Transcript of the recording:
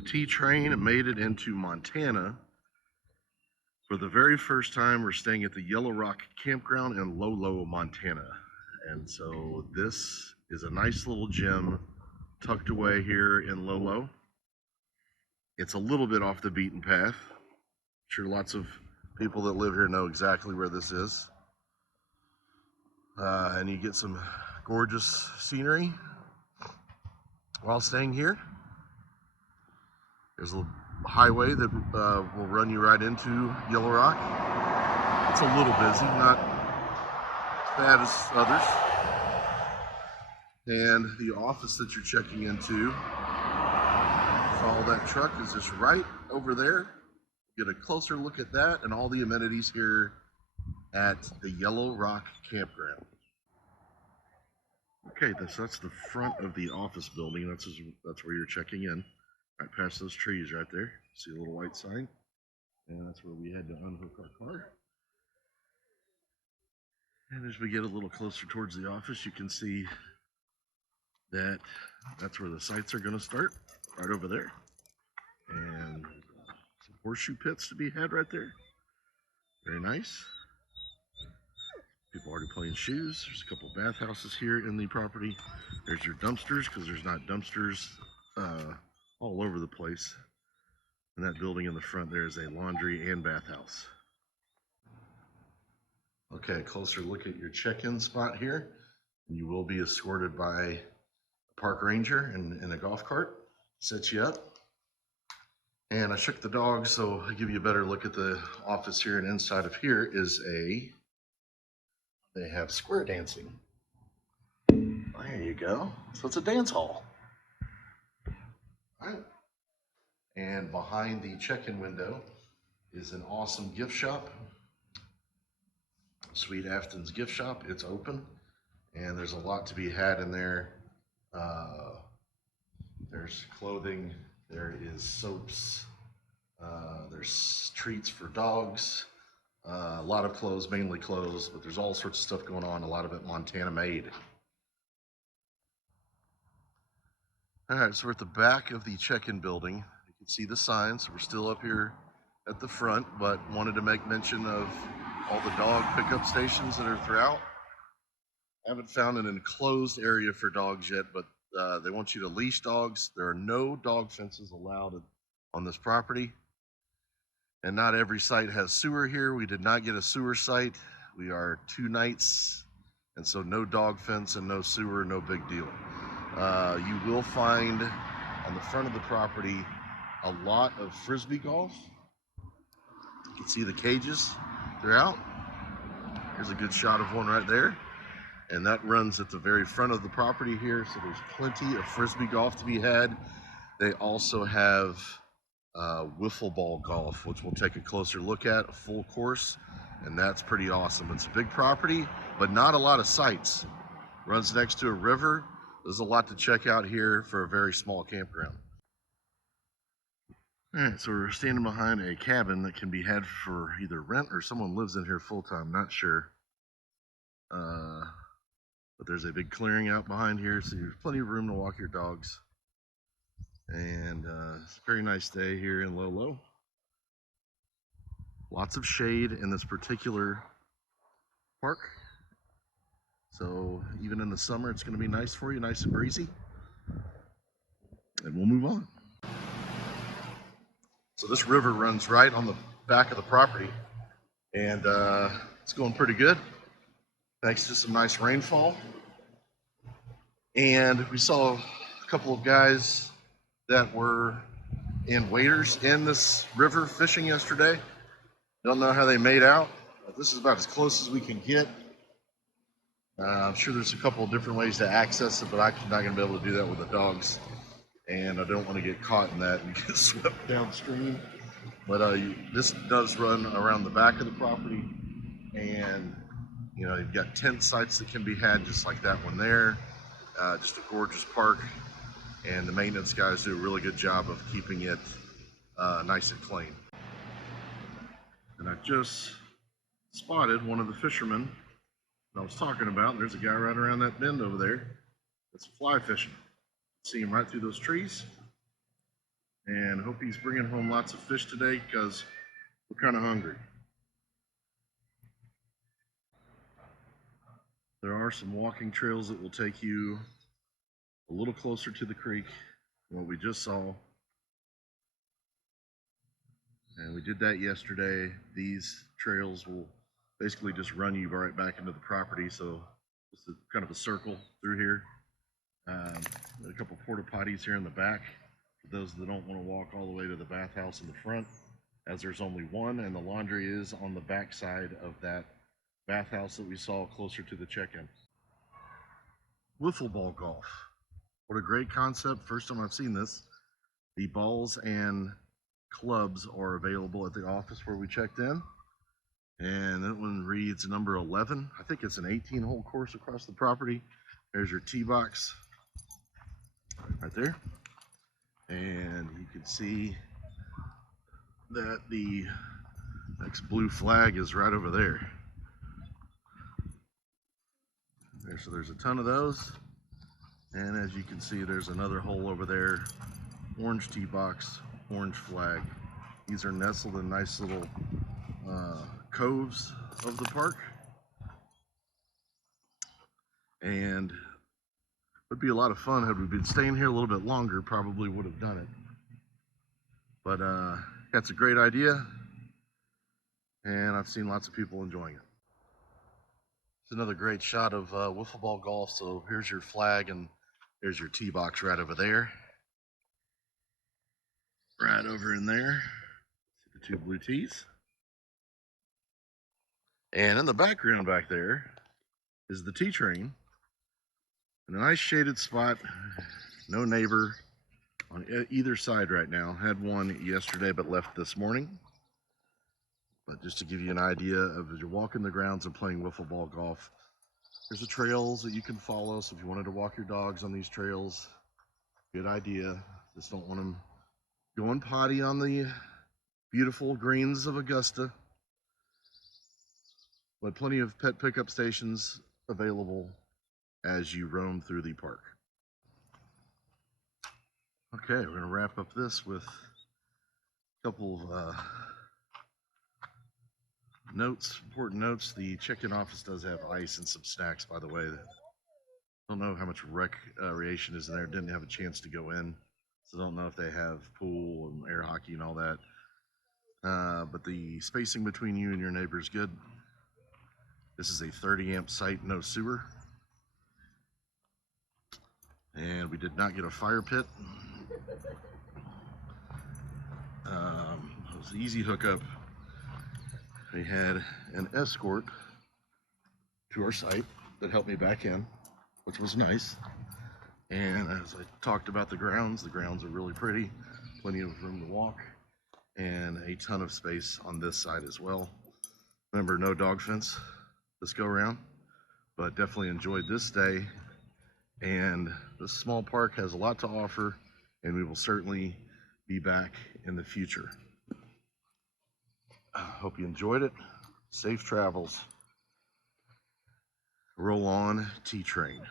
The T train made it into Montana. For the very first time, we're staying at the Yellow Rock Campground in Lolo, Montana. And so this is a nice little gym tucked away here in Lolo. It's a little bit off the beaten path. I'm sure lots of people that live here know exactly where this is. And you get some gorgeous scenery while staying here. There's a highway that will run you right into Yellow Rock. It's a little busy, not as bad as others. And the office that you're checking into, follow that truck, is just right over there. Get a closer look at that and all the amenities here at the Yellow Rock Campground. Okay, that's the front of the office building. That's where you're checking in. Right past those trees right there. See a little white sign? And that's where we had to unhook our car. And as we get a little closer towards the office, you can see that that's where the sites are going to start, right over there. And some horseshoe pits to be had right there. Very nice. People already playing shoes. There's a couple of bathhouses here in the property. There's your dumpsters, because there's not dumpsters all over the place. And that building in the front there is a laundry and bathhouse. Okay, closer look at your check-in spot here. You will be escorted by a park ranger in a golf cart. Set you up. And I shook the dog, so I'll give you a better look at the office here. And inside of here is they have square dancing. There you go. So it's a dance hall. All right. And behind the check-in window is an awesome gift shop. Sweet Afton's gift shop. It's open, and there's a lot to be had in there. There's clothing, there is soaps, there's treats for dogs, a lot of clothes, mainly clothes, but there's all sorts of stuff going on, a lot of it Montana made. All right, so we're at the back of the check-in building. You can see the signs. We're still up here at the front, but wanted to make mention of all the dog pickup stations that are throughout. I haven't found an enclosed area for dogs yet, but they want you to leash dogs. There are no dog fences allowed on this property. And not every site has sewer here. We did not get a sewer site. We are 2 nights, and so no dog fence and no sewer, no big deal. You will find on the front of the property a lot of frisbee golf. You can see the cages throughout. Here's a good shot of one right there. And that runs at the very front of the property here, so there's plenty of frisbee golf to be had. They also have wiffle ball golf, which we'll take a closer look at, a full course, and that's pretty awesome. It's a big property, but not a lot of sites. Runs next to a river. There's a lot to check out here for a very small campground. All right, so we're standing behind a cabin that can be had for either rent or someone lives in here full-time, not sure. But there's a big clearing out behind here, so there's plenty of room to walk your dogs. And it's a very nice day here in Lolo. Lots of shade in this particular park. So even in the summer, it's going to be nice for you, nice and breezy. And we'll move on. So this river runs right on the back of the property, and it's going pretty good, thanks to some nice rainfall. And we saw a couple of guys that were in waders in this river fishing yesterday. Don't know how they made out, but this is about as close as we can get. I'm sure there's a couple of different ways to access it, but I'm not going to be able to do that with the dogs. And I don't want to get caught in that and get swept downstream. But this does run around the back of the property, and you know, you've got tent sites that can be had just like that one there. Just a gorgeous park, and the maintenance guys do a really good job of keeping it nice and clean. And I just spotted one of the fishermen I was talking about. There's a guy right around that bend over there that's fly fishing. See him right through those trees. and hope he's bringing home lots of fish today because we're kind of hungry. There are some walking trails that will take you a little closer to the creek than what we just saw. And we did that yesterday. These trails will basically just run you right back into the property. So it's kind of a circle through here. A couple porta potties here in the back for those that don't want to walk all the way to the bathhouse in the front, as there's only one, and the laundry is on the back side of that bathhouse that we saw closer to the check-in. Wiffle ball golf. What a great concept. First time I've seen this. The balls and clubs are available at the office where we checked in. And that one reads number 11. I think it's an 18-hole course across the property. There's your tee box right there. And you can see that the next blue flag is right over there. So there's a ton of those. And as you can see, there's another hole over there. Orange tee box, orange flag. These are nestled in nice little coves of the park. And it would be a lot of fun had we been staying here a little bit longer, probably would have done it. But that's a great idea, and I've seen lots of people enjoying it. It's another great shot of wiffle ball golf. So here's your flag, and there's your tee box right over there. Right over in there, see the two blue tees. And in the background back there is the tee train in a nice shaded spot. No neighbor on either side right now. Had one yesterday but left this morning. But just to give you an idea of, as you're walking the grounds and playing wiffle ball golf, there's the trails that you can follow. So if you wanted to walk your dogs on these trails, good idea. Just don't want them going potty on the beautiful greens of Augusta. But plenty of pet pickup stations available as you roam through the park. Okay, we're going to wrap up this with a couple of notes, important notes. The check-in office does have ice and some snacks, by the way. Don't know how much recreation is in there. Didn't have a chance to go in, so don't know if they have pool and air hockey and all that. But the spacing between you and your neighbor is good. This is a 30 amp site, no sewer. And we did not get a fire pit. It was an easy hookup. We had an escort to our site that helped me back in, which was nice. And as I talked about the grounds are really pretty, plenty of room to walk, and a ton of space on this side as well. Remember, no dog fence this go around, but definitely enjoyed this day. And this small park has a lot to offer, and we will certainly be back in the future. Hope you enjoyed it. Safe travels. Roll on, T-Train.